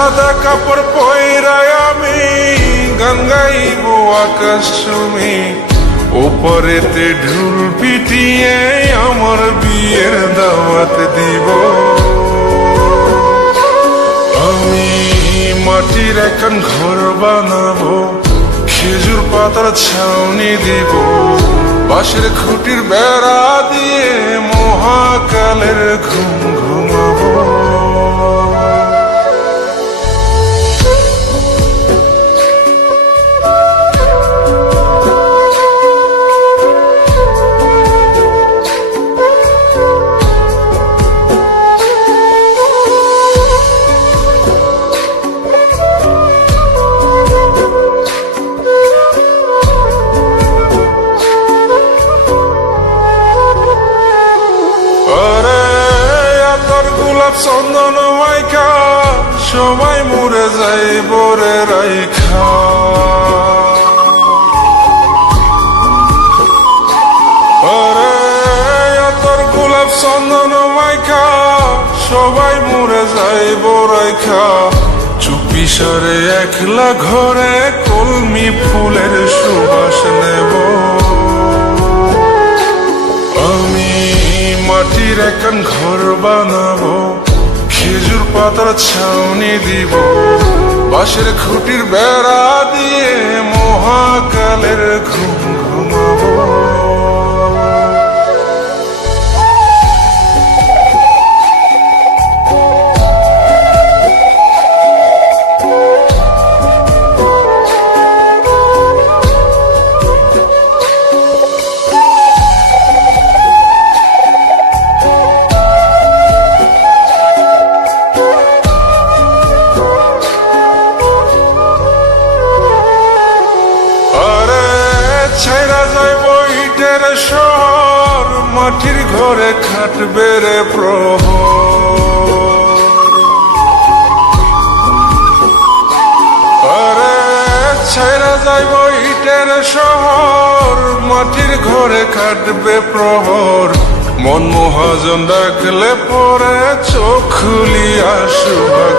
সাদা কাপড় পয়রায় আমি গাইব আকাশ তুমি ওপরেতে ঢুল পিটিয়ে আমার বিয়ের দাওয়াত দিব। আমি মাটির এখন ঘর বানাবো, খেজুর পাতার ছাউনি দিব। বাঁশের খুঁটির বেড়া দিয়ে মহাকালের ঘুম ঘুমাবো। চন্দন মাইকা, সবাই মরে যাই বরে রাইখা। চন্দন মাইকা, সবাই মরে যাই বরাইখা চুপি সারে একলা ঘরে কলমি ফুলের সুবাস নেব। আমি মাটির এখন ঘর বানাবো। খেজুর পাতার ছাউনি দিব বাঁশের খুঁটির বেড়া দিয়ে মহাকালের ছাইরা যাইব ইটের শহর মাটির ঘরে খাটবে রে প্রহ আরে ছাইরা যাইব ইটের শহর মাটির ঘরে খাটবে প্রহর। মন মহাজন ডাকলে পরে চোখ খুলিয়া সুভাগ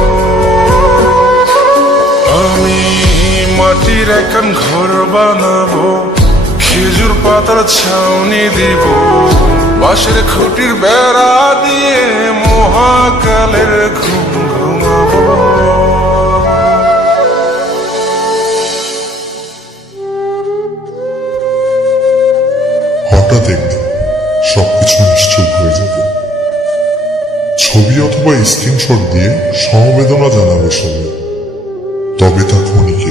মাটির এখন ঘর বানাবো, খেজুর পাতার ছাউনি দিব। বাঁশের খুঁটির বেড়া দিয়ে মহাকালের ঘুম ঘুমাবো। হঠাৎ একদিন সবকিছু নিশ্চুপ হয়ে যাবে। ছবি অথবা স্ক্রিনশট দিয়ে সমবেদনা জানাবে সবাই। তবে তা ক্ষণিকে